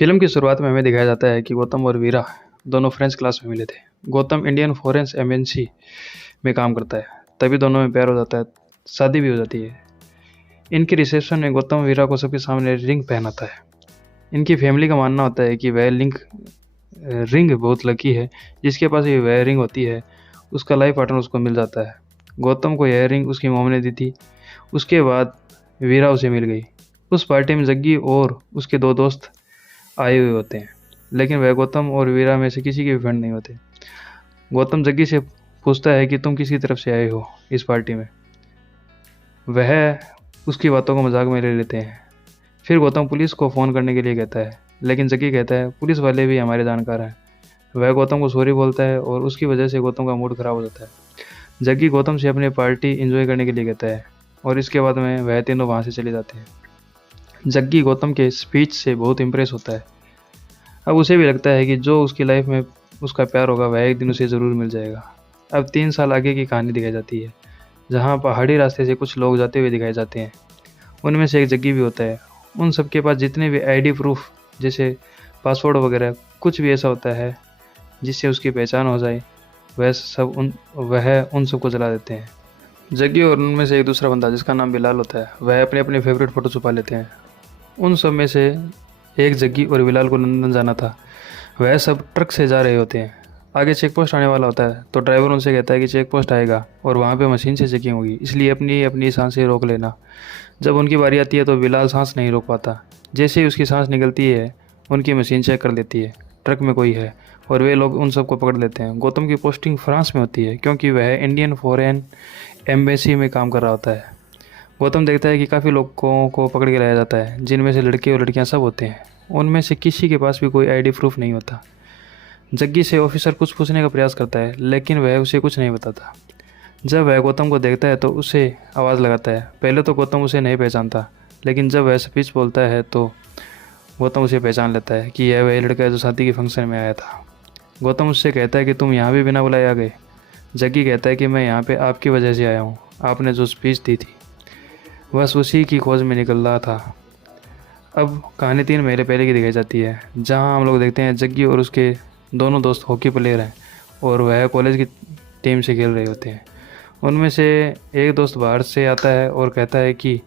Film की शुरुआत में हमें दिखाया जाता है कि गौतम और वीरा दोनों फ्रेंच क्लास में मिले थे। गौतम इंडियन फॉरेन एमएनसी में काम करता है। तभी दोनों में प्यार हो जाता है, शादी भी हो जाती है। इनके रिसेप्शन में गौतम वीरा को सबके सामने रिंग पहनाता है। इनकी फैमिली का मानना होता है कि वह रिंग बहुत लकी है। जिसके पास ये वह रिंग होती है, उसका लाइफ पार्टनर उसको मिल जाता है। गौतम को यह रिंग उसकी मॉम ने दी थी। उसके बाद वीरा उसे मिल गई। उस पार्टी में जग्गी और उसके दो दोस्त आए हुए होते हैं, लेकिन वह गौतम और वीरा में से किसी के भी फ्रेंड नहीं होते। गौतम जग्गी से पूछता है कि तुम किसकी तरफ से आए हो इस पार्टी में। वह उसकी बातों को मजाक में ले लेते हैं। फिर गौतम पुलिस को फ़ोन करने के लिए कहता है, लेकिन जग्गी कहता है पुलिस वाले भी हमारे जानकार हैं। वह गौतम को सॉरी बोलता है और उसकी वजह से गौतम का मूड खराब हो जाता है। जग्गी गौतम से अपनी पार्टी एंजॉय करने के लिए कहता है और इसके बाद में वह तीनों वहाँ से चले जाते हैं। जग्गी गौतम के स्पीच से बहुत इम्प्रेस होता है। अब उसे भी लगता है कि जो उसकी लाइफ में उसका प्यार होगा वह एक दिन उसे ज़रूर मिल जाएगा। अब 3 साल आगे की कहानी दिखाई जाती है, जहाँ पहाड़ी रास्ते से कुछ लोग जाते हुए दिखाए जाते हैं। उनमें से एक जग्गी भी होता है। उन सबके पास जितने भी आईडी प्रूफ जैसे पासपोर्ट वगैरह कुछ भी ऐसा होता है जिससे उसकी पहचान हो जाए, वह उन सबको जला देते हैं। जग्गी और उनमें से एक दूसरा बंदा जिसका नाम बिलाल होता है, वह अपने अपने फेवरेट फ़ोटो छुपा लेते हैं। उन सब में से एक जग्गी और बिलाल को लंदन जाना था। वह सब ट्रक से जा रहे होते हैं। आगे चेक पोस्ट आने वाला होता है, तो ड्राइवर उनसे कहता है कि चेक पोस्ट आएगा और वहाँ पे मशीन से चेकिंग होगी, इसलिए अपनी अपनी सांसें रोक लेना। जब उनकी बारी आती है तो बिलाल सांस नहीं रोक पाता। जैसे ही उसकी सांस निकलती है, उनकी मशीन चेक कर लेती है ट्रक में कोई है, और वे लोग उन सबको पकड़ लेते हैं। गौतम की पोस्टिंग फ्रांस में होती है, क्योंकि वह इंडियन फॉरेन एम्बेसी में काम कर रहा होता है। गौतम देखता है कि काफ़ी लोगों को पकड़ के लाया जाता है, जिनमें से लड़के और लड़कियां सब होते हैं। उनमें से किसी के पास भी कोई आईडी प्रूफ नहीं होता। जग्गी से ऑफिसर कुछ पूछने का प्रयास करता है, लेकिन वह उसे कुछ नहीं बताता। जब वह गौतम को देखता है तो उसे आवाज़ लगाता है। पहले तो गौतम उसे नहीं पहचानता, लेकिन जब वह स्पीच बोलता है तो गौतम उसे पहचान लेता है कि यह वही लड़का है जो शादी के फंक्शन में आया था। गौतम उससे कहता है कि तुम यहाँ भी बिना बुलाए आ गए। जग्गी कहता है कि मैं यहाँ पे आपकी वजह से आया हूँ, आपने जो स्पीच दी थी। बस उसी की खोज में निकल रहा था। अब कहानी 3 महीने पहले की दिखाई जाती है, जहाँ हम लोग देखते हैं जग्गी और उसके दोनों दोस्त हॉकी प्लेयर हैं और वह कॉलेज की टीम से खेल रहे होते हैं। उनमें से एक दोस्त बाहर से आता है और कहता है कि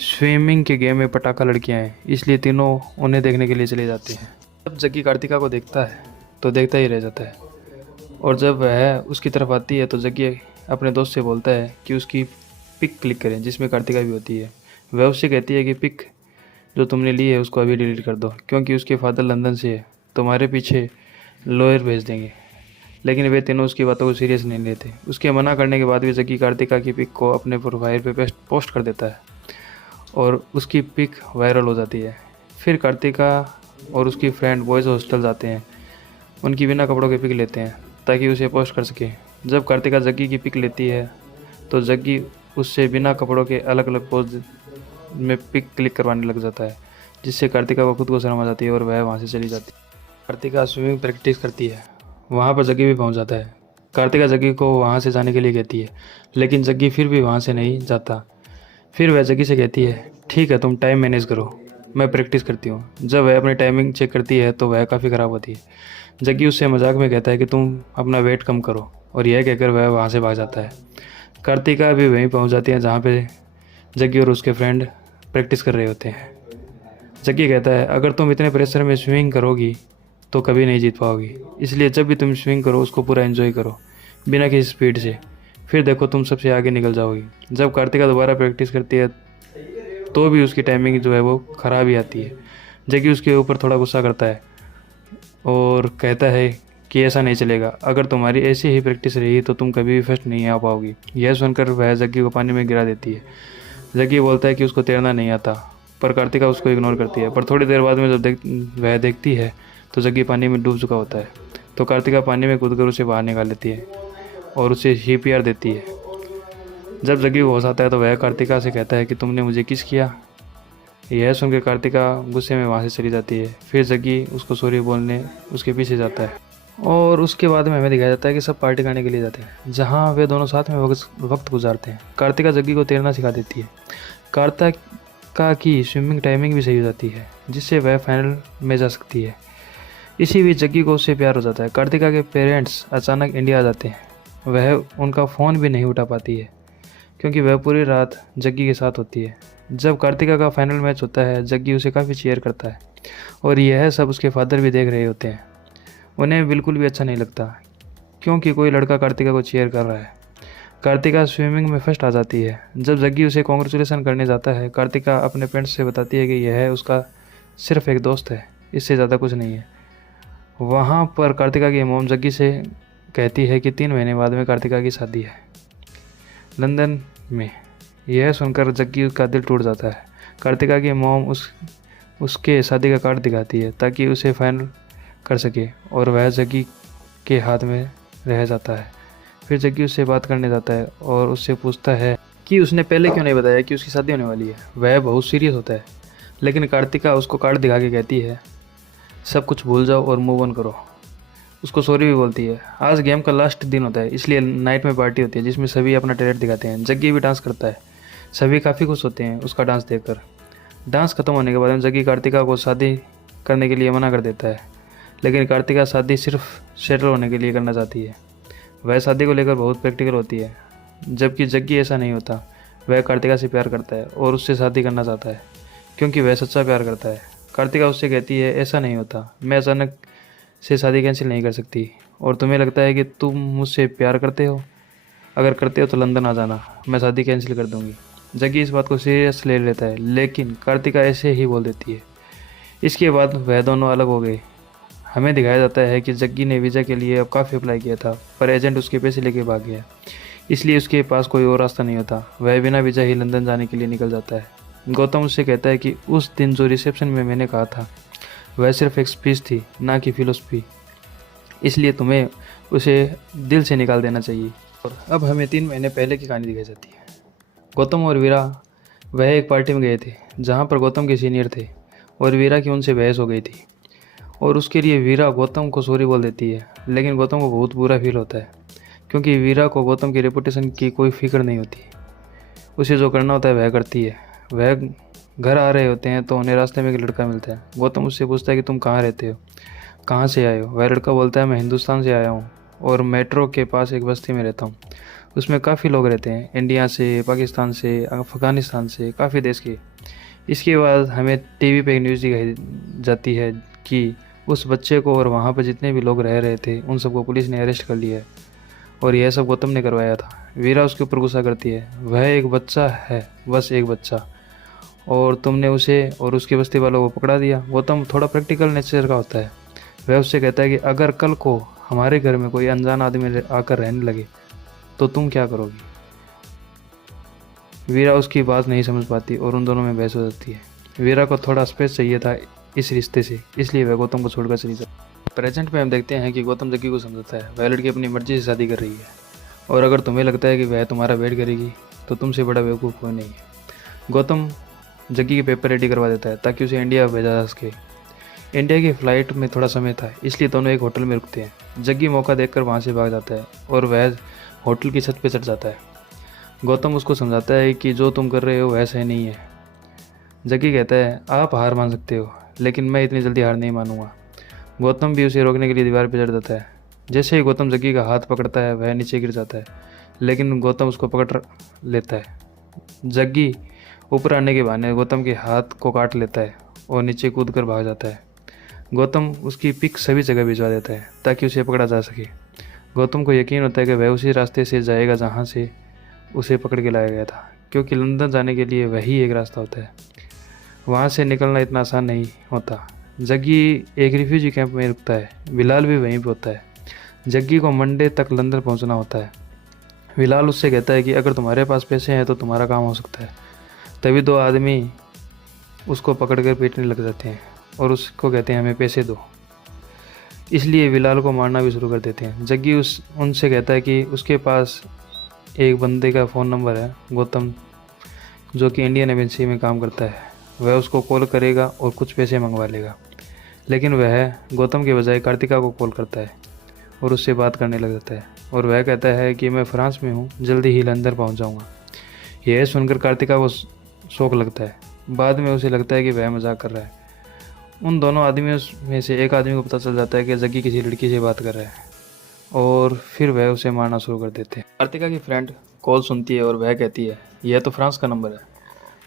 स्विमिंग के गेम में पटाखा लड़कियां हैं, इसलिए तीनों उन्हें देखने के लिए चले जाते हैं। जब जग्गी कार्तिका को देखता है तो देखता ही रह जाता है, और जब वह उसकी तरफ आती है तो जग्गी अपने दोस्त से बोलता है कि उसकी पिक क्लिक करें, जिसमें कार्तिका भी होती है। वह उससे कहती है कि पिक जो तुमने ली है उसको अभी डिलीट कर दो, क्योंकि उसके फादर लंदन से है, तुम्हारे पीछे लॉयर भेज देंगे। लेकिन वे तीनों उसकी बातों को सीरियस नहीं लेते। उसके मना करने के बाद भी जग्गी कार्तिका की पिक को अपने प्रोफाइल पे पोस्ट कर देता है और उसकी पिक वायरल हो जाती है। फिर कार्तिका और उसकी फ्रेंड बॉयज़ हॉस्टल जाते हैं, उनकी बिना कपड़ों के पिक लेते हैं ताकि उसे पोस्ट कर सके। जब कार्तिका जग्गी की पिक लेती है तो जग्गी उससे बिना कपड़ों के अलग अलग पोज में पिक क्लिक करवाने लग जाता है, जिससे कार्तिका को खुद को शर्म आ जाती है और वह वहाँ से चली जाती है। कार्तिका स्विमिंग प्रैक्टिस करती है, वहाँ पर जग्गी भी पहुँच जाता है। कार्तिका जग्गी को वहाँ से जाने के लिए कहती है, लेकिन जग्गी फिर भी वहाँ से नहीं जाता। फिर वह जग्गी से कहती है ठीक है, तुम टाइम मैनेज करो, मैं प्रैक्टिस करती हूँ। जब वह अपनी टाइमिंग चेक करती है तो वह काफ़ी ख़राब होती है। जग्गी उससे मजाक में कहता है कि तुम अपना वेट कम करो, और यह कहकर वह वहाँ से भाग जाता है। कार्तिका भी वहीं पहुँच जाती है जहाँ पे जग्गी और उसके फ्रेंड प्रैक्टिस कर रहे होते हैं। जग्गी कहता है अगर तुम इतने प्रेशर में स्विमिंग करोगी तो कभी नहीं जीत पाओगी, इसलिए जब भी तुम स्विमिंग करो उसको पूरा एंजॉय करो बिना किसी स्पीड से, फिर देखो तुम सबसे आगे निकल जाओगी। जब कार्तिका दोबारा प्रैक्टिस करती है तो भी उसकी टाइमिंग जो है वो ख़राब ही आती है। जग्गी उसके ऊपर थोड़ा गुस्सा करता है और कहता है कि ऐसा नहीं चलेगा, अगर तुम्हारी ऐसी ही प्रैक्टिस रही तो तुम कभी भी फर्स्ट नहीं आ पाओगी। यह सुनकर वह जग्गी को पानी में गिरा देती है। जग्गी बोलता है कि उसको तैरना नहीं आता, पर कार्तिका उसको इग्नोर करती है। पर थोड़ी देर बाद में जब वह देखती है तो जग्गी पानी में डूब चुका होता है, तो कार्तिका पानी में कूदकर उसे बाहर निकाल लेती है और उसे CPR देती है। जब जग्गी को होश आता है तो वह कार्तिका से कहता है कि तुमने मुझे किस किया। यह सुनकर कार्तिका गुस्से में वहाँ से चली जाती है। फिर जग्गी उसको सॉरी बोलने उसके पीछे जाता है, और उसके बाद में हमें दिखाया जाता है कि सब पार्टी करने के लिए जाते हैं, जहाँ वे दोनों साथ में वक्त गुजारते हैं। कार्तिका जग्गी को तैरना सिखा देती है। कार्तिका की स्विमिंग टाइमिंग भी सही हो जाती है, जिससे वह फाइनल में जा सकती है। इसी बीच जग्गी को उससे प्यार हो जाता है। कार्तिका के पेरेंट्स अचानक इंडिया आ जाते हैं। वह उनका फ़ोन भी नहीं उठा पाती है, क्योंकि वह पूरी रात जग्गी के साथ होती है। जब कार्तिका का फाइनल मैच होता है, जग्गी उसे काफ़ी चीयर करता है, और यह सब उसके फादर भी देख रहे होते हैं। उन्हें बिल्कुल भी अच्छा नहीं लगता, क्योंकि कोई लड़का कार्तिका को चीयर कर रहा है। कार्तिका स्विमिंग में फर्स्ट आ जाती है। जब जग्गी उसे कॉन्ग्रेचुलेसन करने जाता है, कार्तिका अपने पेरेंट्स से बताती है कि यह उसका सिर्फ एक दोस्त है, इससे ज़्यादा कुछ नहीं है। वहाँ पर कार्तिका की मोम जग्गी से कहती है कि 3 महीने बाद में कार्तिका की शादी है लंदन में। यह सुनकर जग्गी का दिल टूट जाता है। कार्तिका की मोम उसके शादी का कार्ड दिखाती है ताकि उसे फाइनल कर सके, और वह जग्गी के हाथ में रह जाता है। फिर जग्गी उससे बात करने जाता है और उससे पूछता है कि उसने पहले क्यों नहीं बताया कि उसकी शादी होने वाली है। वह बहुत सीरियस होता है, लेकिन कार्तिका उसको कार्ड दिखा के कहती है सब कुछ भूल जाओ और मूव ऑन करो। उसको सॉरी भी बोलती है। आज गेम का लास्ट दिन होता है, इसलिए नाइट में पार्टी होती है जिसमें सभी अपना टैलेंट दिखाते हैं। जग्गी भी डांस करता है। सभी काफ़ी खुश होते हैं उसका डांस देखकर। डांस खत्म होने के बाद में जग्गी कार्तिका को शादी करने के लिए मना कर देता है, लेकिन कार्तिका शादी सिर्फ सेटल होने के लिए करना चाहती है। वह शादी को लेकर बहुत प्रैक्टिकल होती है, जबकि जग्गी ऐसा नहीं होता। वह कार्तिका से प्यार करता है और उससे शादी करना चाहता है, क्योंकि वह सच्चा प्यार करता है। कार्तिका उससे कहती है ऐसा नहीं होता, मैं अचानक से शादी कैंसिल नहीं कर सकती, और तुम्हें लगता है कि तुम मुझसे प्यार करते हो? अगर करते हो तो लंदन आ जाना, मैं शादी कैंसिल कर दूंगी। जग्गी इस बात को सीरियस ले लेता है, लेकिन कार्तिका ऐसे ही बोल देती है। इसके बाद वह दोनों अलग हो गए। हमें दिखाया जाता है कि जग्गी ने वीज़ा के लिए अब काफ़ी अप्लाई किया था, पर एजेंट उसके पैसे लेके भाग गया, इसलिए उसके पास कोई और रास्ता नहीं होता। वह बिना वीज़ा ही लंदन जाने के लिए निकल जाता है। गौतम उससे कहता है कि उस दिन जो रिसेप्शन में मैंने कहा था वह सिर्फ एक स्पीच थी, ना कि फिलोसफी, इसलिए तुम्हें उसे दिल से निकाल देना चाहिए। और अब हमें 3 महीने पहले की कहानी दिखाई जाती है। गौतम और वीरा वह एक पार्टी में गए थे जहाँ पर गौतम के सीनियर थे, और वीरा की उनसे बहस हो गई थी, और उसके लिए वीरा गौतम को सॉरी बोल देती है। लेकिन गौतम को बहुत बुरा फील होता है, क्योंकि वीरा को गौतम की रेपुटेशन की कोई फिक्र नहीं होती। उसे जो करना होता है वह करती है। वह घर आ रहे होते हैं तो उन्हें रास्ते में एक लड़का मिलता है। गौतम उससे पूछता है कि तुम कहाँ रहते हो, कहाँ से आए हो? वह लड़का बोलता है मैं हिंदुस्तान से आया हूँ और मेट्रो के पास एक बस्ती में रहता हूँ। उसमें काफ़ी लोग रहते हैं, इंडिया से, पाकिस्तान से, अफ़गानिस्तान से, काफ़ी देश के। इसके बाद हमें टीवी पे एक न्यूज़ दिखाई जाती है कि उस बच्चे को और वहाँ पर जितने भी लोग रह रहे थे उन सबको पुलिस ने अरेस्ट कर लिया है, और यह सब गौतम ने करवाया था। वीरा उसके ऊपर गुस्सा करती है। वह एक बच्चा है, बस एक बच्चा, और तुमने उसे और उसकी बस्ती वालों को पकड़ा दिया। गौतम थोड़ा प्रैक्टिकल नेचर का होता है। वह उससे कहता है कि अगर कल को हमारे घर में कोई अनजान आदमी आकर रहने लगे तो तुम क्या करोगी? वीरा उसकी बात नहीं समझ पाती और उन दोनों में बहस हो जाती है। वीरा को थोड़ा स्पेस चाहिए था इस रिश्ते से, इसलिए वह गौतम को छोड़कर चली जाती। प्रेजेंट में हम देखते हैं कि गौतम जग्गी को समझाता है। वह लड़की अपनी मर्जी से शादी कर रही है, और अगर तुम्हें लगता है कि वह तुम्हारा वेट करेगी तो तुमसे बड़ा बेवकूफ़ कोई नहीं है। गौतम जग्गी के पेपर रेडी करवा देता है ताकि उसे इंडिया भेजा जा सके। इंडिया की फ़्लाइट में थोड़ा समय था, इसलिए दोनों एक होटल में रुकते हैं। जग्गी मौका देखकर वहाँ से भाग जाता है और वह होटल की छत पर चढ़ जाता है। गौतम उसको समझाता है कि जो तुम कर रहे हो वह सही नहीं है। जग्गी कहता है आप हार मान सकते हो, लेकिन मैं इतनी जल्दी हार नहीं मानूंगा। गौतम भी उसे रोकने के लिए दीवार पर चढ़ जाता है। जैसे ही गौतम जग्गी का हाथ पकड़ता है वह नीचे गिर जाता है, लेकिन गौतम उसको पकड़ लेता है। जग्गी ऊपर आने के बहाने गौतम के हाथ को काट लेता है और नीचे कूद कर भाग जाता है। गौतम उसकी पिक सभी जगह भिजवा देता है ताकि उसे पकड़ा जा सके। गौतम को यकीन होता है कि वह उसी रास्ते से जाएगा जहाँ से उसे पकड़ के लाया गया था, क्योंकि लंदन जाने के लिए वही एक रास्ता होता है। वहाँ से निकलना इतना आसान नहीं होता। जग्गी एक रिफ्यूजी कैंप में रुकता है। बिलाल भी वहीं पर होता है। जग्गी को मंडे तक लंदन पहुँचना होता है। बिलाल उससे कहता है कि अगर तुम्हारे पास पैसे हैं तो तुम्हारा काम हो सकता है। तभी 2 आदमी उसको पकड़कर पीटने लग जाते हैं और उसको कहते हैं हमें पैसे दो। इसलिए बिलाल को मारना भी शुरू कर देते हैं। जग्गी उनसे कहता है कि उसके पास एक बंदे का फ़ोन नंबर है, गौतम, जो कि इंडियन एम्बेसी में काम करता है। वह उसको कॉल करेगा और कुछ पैसे मंगवा लेगा। लेकिन वह गौतम के बजाय कार्तिका को कॉल करता है और उससे बात करने लग जाता है, और वह कहता है कि मैं फ्रांस में हूँ, जल्दी ही लंदन पहुँच जाऊँगा। यह सुनकर कार्तिका को शौक लगता है। बाद में उसे लगता है कि वह मजाक कर रहा है। उन दोनों आदमियों में से एक आदमी को पता चल जाता है कि जग्गी किसी लड़की से बात कर रहा है और फिर वह उसे मारना शुरू कर देते हैं। कार्तिका की फ्रेंड कॉल सुनती है और वह कहती है यह तो फ्रांस का नंबर है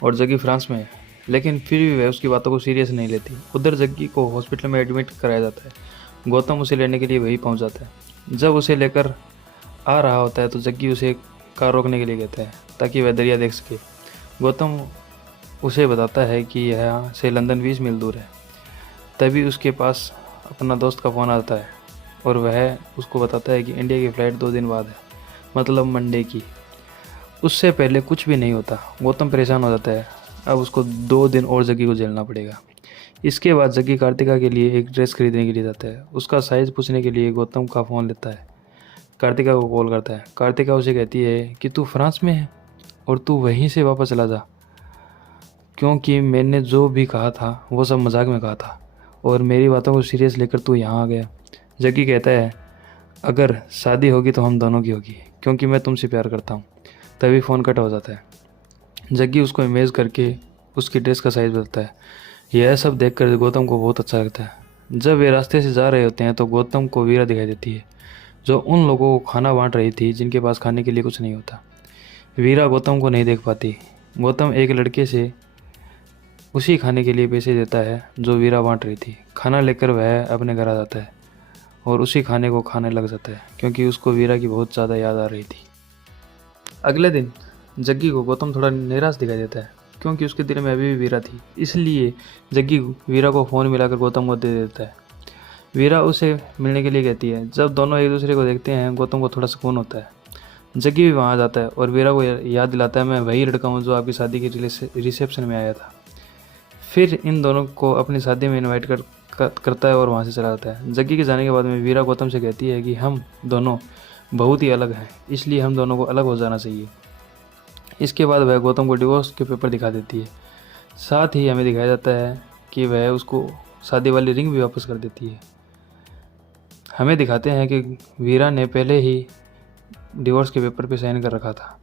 और जग्गी फ्रांस में है, लेकिन फिर भी वह उसकी बातों को सीरियस नहीं लेती। उधर जग्गी को हॉस्पिटल में एडमिट कराया जाता है। गौतम उसे लेने के लिए वहीं पहुंच जाता है। जब उसे लेकर आ रहा होता है तो जग्गी उसे कार रोकने के लिए कहता है ताकि वह दरिया देख सके। गौतम उसे बताता है कि यहाँ से लंदन 20 मील दूर है। तभी उसके पास अपना दोस्त का फ़ोन आता है और वह उसको बताता है कि इंडिया की फ़्लाइट 2 दिन बाद है, मतलब मंडे की। उससे पहले कुछ भी नहीं होता। गौतम परेशान हो जाता है। अब उसको 2 दिन और जग्गी को झेलना पड़ेगा। इसके बाद जग्गी कार्तिका के लिए एक ड्रेस खरीदने के लिए जाता है। उसका साइज़ पूछने के लिए गौतम का फ़ोन लेता है, कार्तिका को कॉल करता है। कार्तिका उसे कहती है कि तू फ्रांस में है और तू वहीं से वापस चला जा, क्योंकि मैंने जो भी कहा था वो सब मजाक में कहा था और मेरी बातों को सीरियस लेकर तू यहाँ आ गया। जग्गी कहता है अगर शादी होगी तो हम दोनों की होगी, क्योंकि मैं तुमसे प्यार करता हूँ। तभी फ़ोन कट हो जाता है। जग्गी उसको इमेज करके उसकी ड्रेस का साइज़ बताता है। यह सब देखकर गौतम को बहुत अच्छा लगता है। जब वे रास्ते से जा रहे होते हैं तो गौतम को वीरा दिखाई देती है, जो उन लोगों को खाना बांट रही थी जिनके पास खाने के लिए कुछ नहीं होता। वीरा गौतम को नहीं देख पाती। गौतम एक लड़के से उसी खाने के लिए पैसे देता है जो वीरा बांट रही थी। खाना लेकर वह अपने घर आ जाता है और उसी खाने को खाने लग जाता है, क्योंकि उसको वीरा की बहुत ज़्यादा याद आ रही थी। अगले दिन जग्गी को गौतम थोड़ा निराश दिखाई देता है, क्योंकि उसके दिल में अभी भी वीरा थी। इसलिए जग्गी वीरा को फ़ोन मिलाकर गौतम को दे देता है। वीरा उसे मिलने के लिए कहती है। जब दोनों एक दूसरे को देखते हैं गौतम को थोड़ा सुकून होता है। जग्गी भी वहाँ जाता है और वीरा को याद दिलाता है मैं वही लड़का हूँ जो आपकी शादी की रिसेप्शन में आया था। फिर इन दोनों को अपनी शादी में इनवाइट करता है और वहाँ से चला जाता है। जग्गी के जाने के बाद में वीरा गौतम से कहती है कि हम दोनों बहुत ही अलग हैं, इसलिए हम दोनों को अलग हो जाना चाहिए। इसके बाद वह गौतम को डिवोर्स के पेपर दिखा देती है। साथ ही हमें दिखाया जाता है कि वह उसको शादी वाली रिंग भी वापस कर देती है। हमें दिखाते हैं कि वीरा ने पहले ही डिवोर्स के पेपर पे साइन कर रखा था।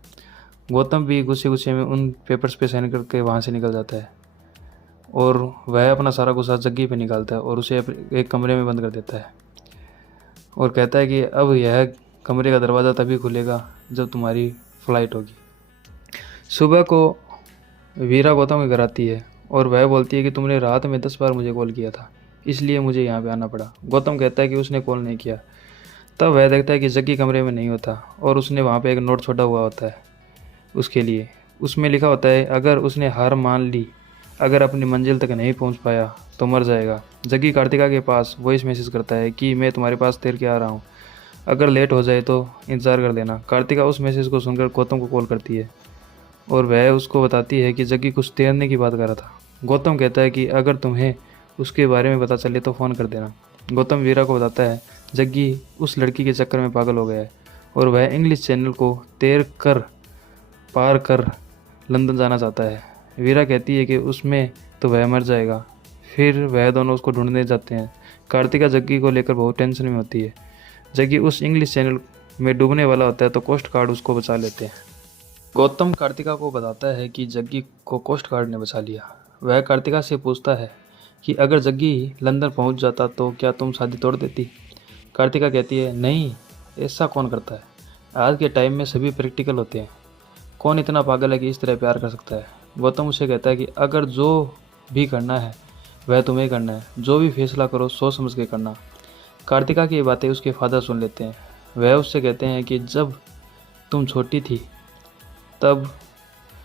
गौतम भी गुस्से गुस्से में उन पेपर्स पे साइन करके वहाँ से निकल जाता है और वह अपना सारा गुस्सा जग्गी पे निकालता है और उसे एक कमरे में बंद कर देता है और कहता है कि अब यह कमरे का दरवाज़ा तभी खुलेगा जब तुम्हारी फ़्लाइट होगी। सुबह को वीरा गौतम के घर आती है और वह बोलती है कि तुमने रात में 10 बार मुझे कॉल किया था, इसलिए मुझे यहाँ पे आना पड़ा। गौतम कहता है कि उसने कॉल नहीं किया। तब वह देखता है कि जग्गी कमरे में नहीं होता और उसने वहाँ पे एक नोट छोड़ा हुआ होता है उसके लिए। उसमें लिखा होता है अगर उसने हार मान ली, अगर अपनी मंजिल तक नहीं पहुँच पाया तो मर जाएगा। जग्गी कार्तिका के पास वॉइस मैसेज करता है कि मैं तुम्हारे पास तैर के आ रहा हूँ, अगर लेट हो जाए तो इंतज़ार कर देना। कार्तिका उस मैसेज को सुनकर गौतम को कॉल करती है और वह उसको बताती है कि जग्गी कुछ तैरने की बात कर रहा था। गौतम कहता है कि अगर तुम्हें उसके बारे में पता चले तो फ़ोन कर देना। गौतम वीरा को बताता है जग्गी उस लड़की के चक्कर में पागल हो गया है और वह इंग्लिश चैनल को तैर कर पार कर लंदन जाना चाहता है। वीरा कहती है कि उसमें तो वह मर जाएगा। फिर वह दोनों उसको ढूंढने जाते हैं। कार्तिका जग्गी को लेकर बहुत टेंशन में होती है। जग्गी उस इंग्लिश चैनल में डूबने वाला होता है तो कोस्ट गार्ड उसको बचा लेते हैं। गौतम कार्तिका को बताता है कि जग्गी को कोस्ट गार्ड ने बचा लिया। वह कार्तिका से पूछता है कि अगर जग्गी लंदन पहुंच जाता तो क्या तुम शादी तोड़ देती। कार्तिका कहती है नहीं, ऐसा कौन करता है, आज के टाइम में सभी प्रैक्टिकल होते हैं, कौन इतना पागल है कि इस तरह प्यार कर सकता है। गौतम उसे कहता है कि अगर जो भी करना है वह तुम्हें करना है, जो भी फैसला करो सोच समझ के करना। कार्तिका की बातें उसके फादर सुन लेते हैं। वह उससे कहते हैं कि जब तुम छोटी थी तब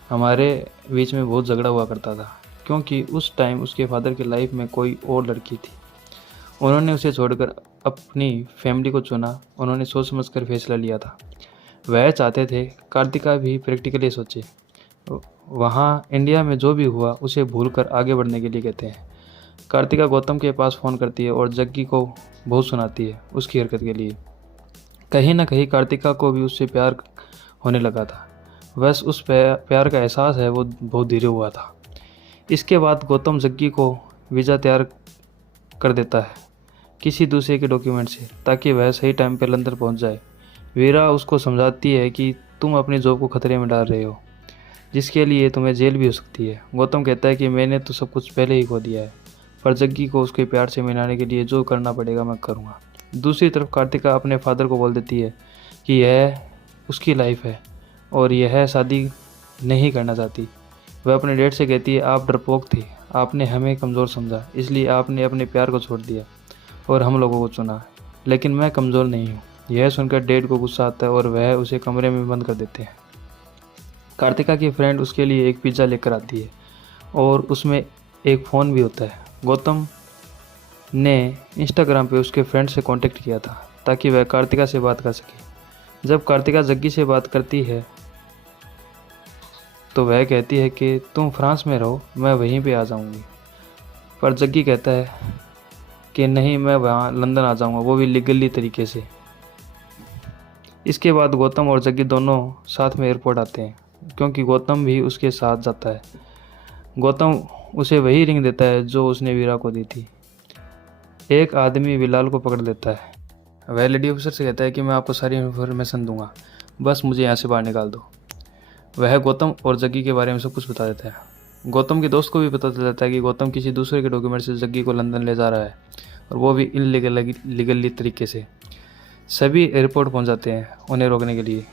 हमारे बीच में बहुत झगड़ा हुआ करता था, क्योंकि उस टाइम उसके फादर की लाइफ में कोई और लड़की थी। उन्होंने उसे छोड़कर अपनी फैमिली को चुना। उन्होंने सोच समझ कर फैसला लिया था। वह चाहते थे कार्तिका भी प्रैक्टिकली सोचे। वहाँ इंडिया में जो भी हुआ उसे भूलकर आगे बढ़ने के लिए कहते हैं। कार्तिका गौतम के पास फ़ोन करती है और जग्गी को बहुत सुनाती है उसकी हरकत के लिए। कहीं ना कहीं कार्तिका को भी उससे प्यार होने लगा था। बस उस प्यार का एहसास है वो बहुत धीरे हुआ था। इसके बाद गौतम जग्गी को वीज़ा तैयार कर देता है किसी दूसरे के डॉक्यूमेंट से, ताकि वह सही टाइम पर लंदन पहुंच जाए। वीरा उसको समझाती है कि तुम अपनी जॉब को खतरे में डाल रहे हो। जिसके लिए तुम्हें जेल भी हो सकती है। गौतम कहता है कि मैंने तो सब कुछ पहले ही खो दिया है, पर जग्गी को उसके प्यार से मनाने के लिए जो करना पड़ेगा मैं करूँगा। दूसरी तरफ कार्तिका अपने फादर को बोल देती है कि यह उसकी लाइफ है और यह शादी नहीं करना चाहती। वह अपने डैड से कहती है, आप डरपोक थे, आपने हमें कमज़ोर समझा, इसलिए आपने अपने प्यार को छोड़ दिया और हम लोगों को चुना, लेकिन मैं कमज़ोर नहीं हूँ। यह सुनकर डैड को गुस्सा आता है और वह उसे कमरे में बंद कर देते हैं। कार्तिका की फ्रेंड उसके लिए एक पिज़्ज़ा लेकर आती है और उसमें एक फ़ोन भी होता है। गौतम ने इंस्टाग्राम पे उसके फ्रेंड से कांटेक्ट किया था ताकि वह कार्तिका से बात कर सके। जब कार्तिका जग्गी से बात करती है तो वह कहती है कि तुम फ्रांस में रहो, मैं वहीं पे आ जाऊंगी। पर जग्गी कहता है कि नहीं, मैं वहाँ लंदन आ जाऊंगा, वो भी लीगली तरीके से। इसके बाद गौतम और जग्गी दोनों साथ में एयरपोर्ट आते हैं क्योंकि गौतम भी उसके साथ जाता है। गौतम उसे वही रिंग देता है जो उसने वीरा को दी थी। एक आदमी बिलाल को पकड़ लेता है। वह लेडी ऑफिसर से कहता है कि मैं आपको सारी इन्फॉर्मेशन दूंगा, बस मुझे यहाँ से बाहर निकाल दो। वह गौतम और जग्गी के बारे में सब कुछ बता देता है। गौतम के दोस्त को भी पता चल जाता है कि गौतम किसी दूसरे के डॉक्यूमेंट से जग्गी को लंदन ले जा रहा है और वो भी लीगली तरीके से। सभी एयरपोर्ट पहुंच जाते हैं उन्हें रोकने के लिए।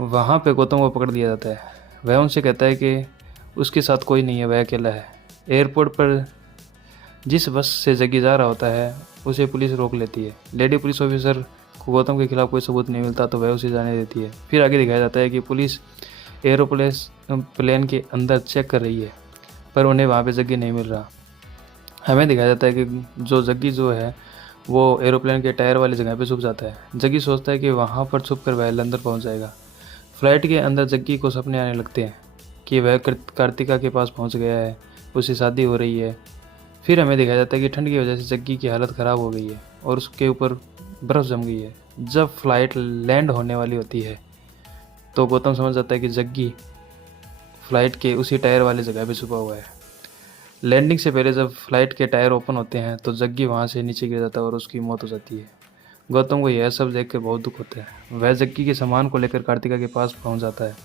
वहाँ पे गौतम को पकड़ लिया जाता है। वह उनसे कहता है कि उसके साथ कोई नहीं है, वह अकेला है। एयरपोर्ट पर जिस बस से जग्गी जा रहा होता है उसे पुलिस रोक लेती है। लेडी पुलिस ऑफिसर को गौतम के खिलाफ कोई सबूत नहीं मिलता तो वह उसे जाने देती है। फिर आगे दिखाया जाता है कि पुलिस प्लेन के अंदर चेक कर रही है पर उन्हें वहाँ पे जग्गी नहीं मिल रहा। हमें दिखाया जाता है कि जग्गी जो है वो एरोप्लेन के टायर वाली जगह पे छुप जाता है। जग्गी सोचता है कि वहाँ पर छुप कर वह लंदन पहुँच जाएगा। फ्लाइट के अंदर जग्गी को सपने आने लगते हैं कि वह कार्तिका के पास पहुँच गया है, उसकी शादी हो रही है। फिर हमें दिखाया जाता है कि ठंड की वजह से जग्गी की हालत ख़राब हो गई है और उसके ऊपर बर्फ़ जम गई है। जब फ्लाइट लैंड होने वाली होती है तो गौतम समझ जाता है कि जग्गी फ्लाइट के उसी टायर वाली जगह पे छुपा हुआ है। लैंडिंग से पहले जब फ्लाइट के टायर ओपन होते हैं तो जग्गी वहाँ से नीचे गिर जाता है और उसकी मौत हो जाती है। गौतम को यह सब देख कर बहुत दुख होता है। वह जग्गी के सामान को लेकर कार्तिका के पास पहुँच जाता है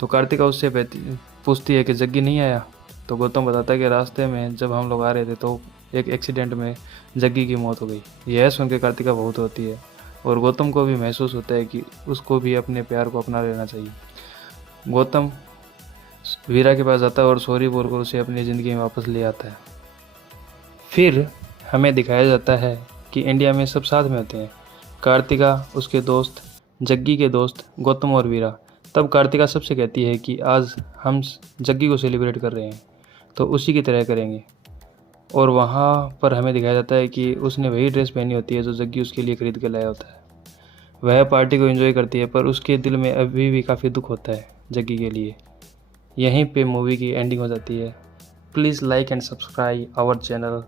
तो कार्तिका उससे पूछती है कि जग्गी नहीं आया। तो गौतम बताता है कि रास्ते में जब हम लोग आ रहे थे तो एक एक्सीडेंट में जग्गी की मौत हो गई। यह सुन के कार्तिका बहुत होती है और गौतम को भी महसूस होता है कि उसको भी अपने प्यार को अपना लेना चाहिए। गौतम वीरा के पास जाता है और सॉरी बोलकर उसे अपनी ज़िंदगी में वापस ले आता है। फिर हमें दिखाया जाता है कि इंडिया में सब साथ में होते हैं। कार्तिका, उसके दोस्त, जग्गी के दोस्त गौतम और वीरा। तब कार्तिका सबसे कहती है कि आज हम जग्गी को सेलिब्रेट कर रहे हैं तो उसी की तरह करेंगे। और वहाँ पर हमें दिखाया जाता है कि उसने वही ड्रेस पहनी होती है जो जग्गी उसके लिए खरीद के लाया होता है। वह पार्टी को एंजॉय करती है पर उसके दिल में अभी भी काफ़ी दुख होता है जग्गी के लिए। यहीं पे मूवी की एंडिंग हो जाती है। Please like and subscribe our channel.